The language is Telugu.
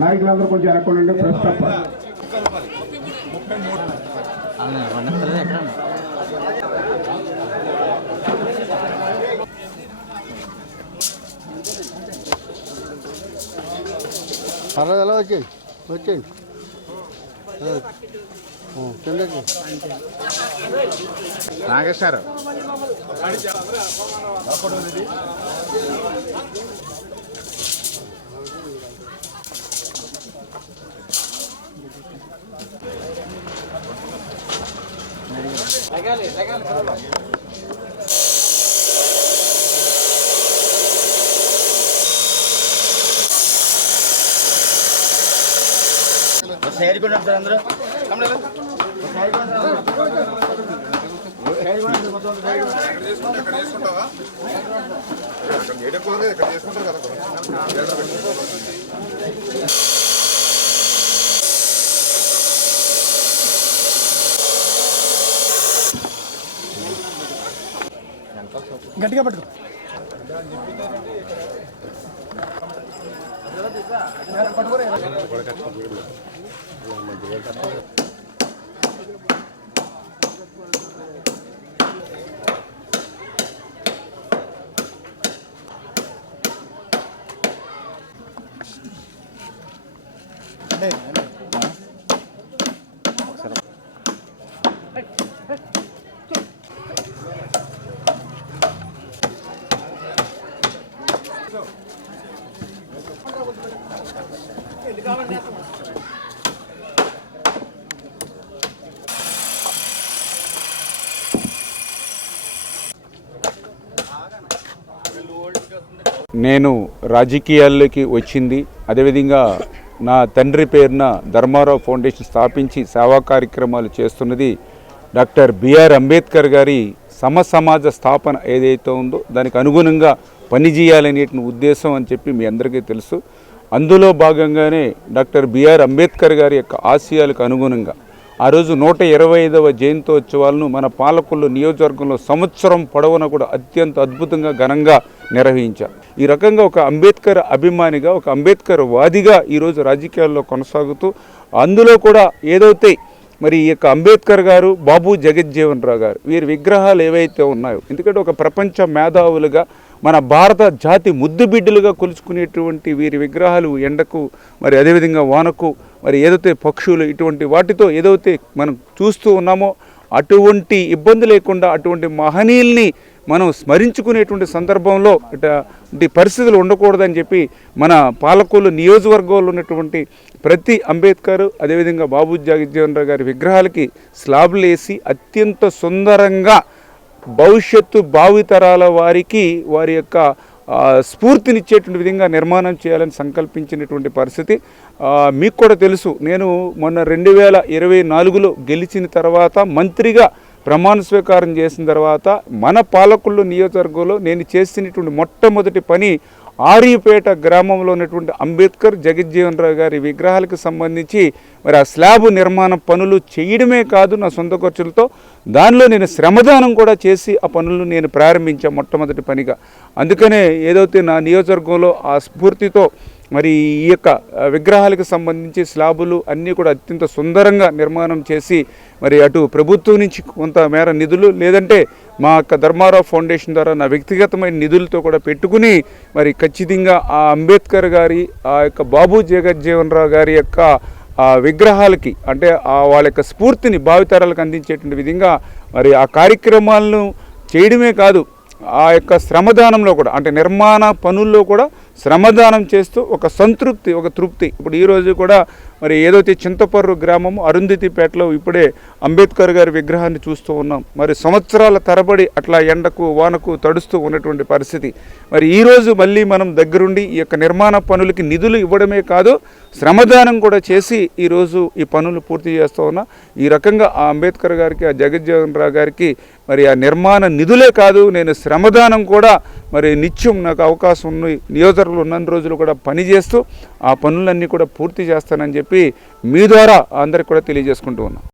నాయకులందరూ కొంచెం వెనక్కండి. ప్రెస్ తప్ప పర్లేదు, ఎలా వచ్చేయండి వచ్చేయండి కిందకి. నాగేశ్వర సైడ్ కూడా అందరూ గట్టిగా పట్టుకో. నేను రాజకీయాల్లోకి వచ్చింది అదేవిధంగా నా తండ్రి పేరున ధర్మారావు ఫౌండేషన్ స్థాపించి సేవా కార్యక్రమాలు చేస్తున్నది డాక్టర్ బిఆర్ అంబేద్కర్ గారి సమాజ స్థాపన ఏదైతే ఉందో దానికి అనుగుణంగా పనిచేయాలనే ఉద్దేశం అని చెప్పి మీ అందరికీ తెలుసు. అందులో భాగంగానే డాక్టర్ బిఆర్ అంబేద్కర్ గారి యొక్క ఆశయాలకు అనుగుణంగా ఆ రోజు 125వ జయంతోత్సవాలను మన పాలకొల్లు నియోజకవర్గంలో సంవత్సరం పొడవునా కూడా అత్యంత అద్భుతంగా ఘనంగా నిర్వహించారు. ఈ రకంగా ఒక అంబేద్కర్ అభిమానిగా ఒక అంబేద్కర్ వాదిగా ఈరోజు రాజకీయాల్లో కొనసాగుతూ అందులో కూడా ఏదైతే మరి ఈ యొక్క అంబేద్కర్ గారు, బాబు జగజ్జీవన్ రావు గారు వీరి విగ్రహాలు ఏవైతే ఉన్నాయో, ఎందుకంటే ఒక ప్రపంచ మేధావులుగా మన భారత జాతి ముద్దుబిడ్డలుగా కొలుచుకునేటువంటి వీరి విగ్రహాలు ఎండకు మరి అదేవిధంగా వానకు మరి ఏదైతే పక్షులు ఇటువంటి వాటితో ఏదైతే మనం చూస్తూ ఉన్నామో అటువంటి ఇబ్బంది లేకుండా అటువంటి మహనీయుల్ని మనం స్మరించుకునేటువంటి సందర్భంలో ఇటువంటి పరిస్థితులు ఉండకూడదని చెప్పి మన పాలకొల్లు నియోజకవర్గంలో ఉన్నటువంటి ప్రతి అంబేద్కర్ అదేవిధంగా బాబు జగజ్జీవన్ రావు గారి విగ్రహాలకి స్లాబ్లు వేసి అత్యంత సుందరంగా భవిష్యత్తు భావితరాల వారికి వారి యొక్క స్ఫూర్తినిచ్చేటువంటి విధంగా నిర్మాణం చేయాలని సంకల్పించినటువంటి పరిస్థితి. మీకు కూడా తెలుసు, నేను మొన్న 2024లో గెలిచిన తర్వాత మంత్రిగా ప్రమాణ స్వీకారం చేసిన తర్వాత మన పాలకొల్లు నియోజకవర్గంలో నేను చేసినటువంటి మొట్టమొదటి పని ఆర్యపేట గ్రామంలో ఉన్నటువంటి అంబేద్కర్ జగజ్జీవన్ రావు గారి విగ్రహాలకు సంబంధించి మరి ఆ స్లాబ్ నిర్మాణ పనులు చేయడమే కాదు, నా సొంత ఖర్చులతో దానిలో నేను శ్రమదానం కూడా చేసి ఆ పనులను నేను ప్రారంభించాను మొట్టమొదటి పనిగా. అందుకనే ఏదైతే నా నియోజకవర్గంలో ఆ స్ఫూర్తితో మరి ఈ యొక్క విగ్రహాలకు సంబంధించి స్లాబులు అన్నీ కూడా అత్యంత సుందరంగా నిర్మాణం చేసి మరి అటు ప్రభుత్వం నుంచి కొంత మేర నిధులు లేదంటే మా యొక్క ధర్మారావు ఫౌండేషన్ ద్వారా నా వ్యక్తిగతమైన నిధులతో కూడా పెట్టుకుని మరి ఖచ్చితంగా ఆ అంబేద్కర్ గారి ఆ యొక్క బాబు జగజ్జీవన్ రావు గారి యొక్క విగ్రహాలకి అంటే వాళ్ళ యొక్క స్ఫూర్తిని భావితరాలకు అందించేటువంటి విధంగా మరి ఆ కార్యక్రమాలను చేయడమే కాదు ఆ యొక్క శ్రమదానంలో కూడా అంటే నిర్మాణ పనుల్లో కూడా శ్రమదానం చేస్తూ ఒక సంతృప్తి, ఒక తృప్తి. ఇప్పుడు ఈరోజు కూడా మరి ఏదైతే చింతపర్రు గ్రామం అరుంధతిపేటలో ఇప్పుడే అంబేద్కర్ గారి విగ్రహాన్ని చూస్తూ ఉన్నాం. మరి సంవత్సరాల తరబడి అట్లా ఎండకు వానకు తడుస్తూ ఉన్నటువంటి పరిస్థితి. మరి ఈరోజు మళ్ళీ మనం దగ్గరుండి ఈ యొక్క నిర్మాణ పనులకి నిధులు ఇవ్వడమే కాదు, శ్రమదానం కూడా చేసి ఈరోజు ఈ పనులు పూర్తి చేస్తూ ఉన్నాం. ఈ రకంగా ఆ అంబేద్కర్ గారికి, ఆ జగజ్జీవన్ రావు గారికి మరి ఆ నిర్మాణ నిధులే కాదు, నేను శ్రమదానం కూడా మరి నిత్యం నాకు అవకాశం ఉన్న నియోజకవర్గంలో ఉన్న రోజులు కూడా పనిచేస్తూ ఆ పనులన్నీ కూడా పూర్తి చేస్తానని చెప్పి మీ ద్వారా అందరికి కూడా తెలియజేసుకుంటూ ఉన్నాం.